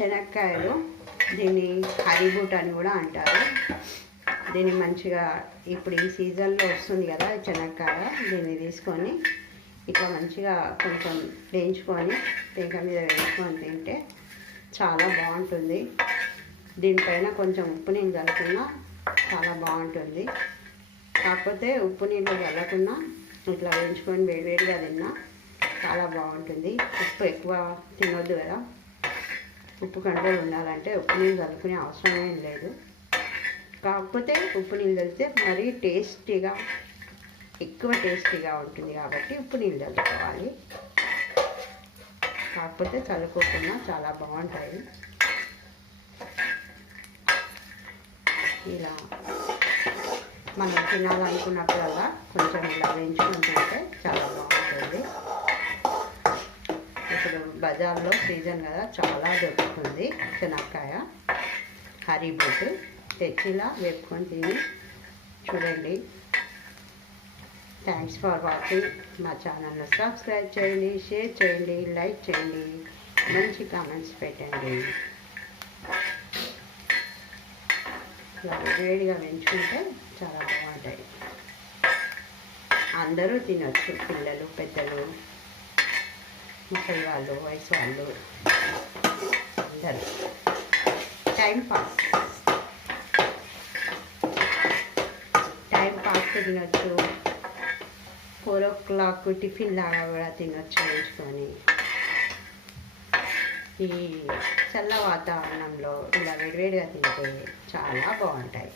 శనక్కాయలు, దీన్ని హరిబూట్ అని కూడా అంటారు. దీన్ని మంచిగా ఇప్పుడు ఈ సీజన్లో వస్తుంది కదా శనక్కాయ, దీన్ని తీసుకొని ఇట్లా మంచిగా కొంచెం వేయించుకొని పెంక మీద వేయించుకొని తింటే చాలా బాగుంటుంది. దీనిపైన కొంచెం ఉప్పు నీళ్ళు చల్లుకున్నా చాలా బాగుంటుంది. కాకపోతే ఉప్పు నీళ్ళు చల్లకుండా ఇట్లా వేయించుకొని వేడివేడిగా తిన్నా చాలా బాగుంటుంది. ఉప్పు ఎక్కువ తినొద్దు కదా, ఉప్పు కంట్రోల్ ఉండాలంటే ఉప్పు నీళ్ళు చల్లుకునే అవసరం ఏం లేదు. కాకపోతే ఉప్పు నీళ్ళు చల్లితే మరీ టేస్టీగా ఎక్కువ టేస్టీగా ఉంటుంది కాబట్టి ఉప్పు నీళ్ళు చల్లుకోవాలి. కాకపోతే చల్లుకోకుండా చాలా బాగుంటాయి. ఇలా మనం తినాలనుకున్నప్పుడల్లా కొంచెం ఇలా వేయించుకొని తింటే చాలా బాగుంటుంది. ఇప్పుడు బజార్లో సీజన్ కదా చాలా దొరుకుతుంది శనక్కాయ, హరిబూట్. తెచ్చిలా వేపుకొని తిని చూడండి. Thanks for watching. మా ఛానల్ను సబ్స్క్రైబ్ చేయండి, షేర్ చేయండి, లైక్ చేయండి, మంచి కామెంట్స్ పెట్టండి. ఇలా వేడిగా పెంచుకుంటే చాలా బాగుంటాయి. అందరూ తినొచ్చు, పిల్లలు, పెద్దలు, ముసలి వాళ్ళు, వయసు వాళ్ళు అందరూ. టైం పాస్కి తినొచ్చు. 4 o'clock టిఫిన్ లాగా కూడా తినొచ్చు వేసుకొని. ఈ చల్ల వాతావరణంలో ఇలా వేడివేడిగా తింటే చాలా బాగుంటాయి.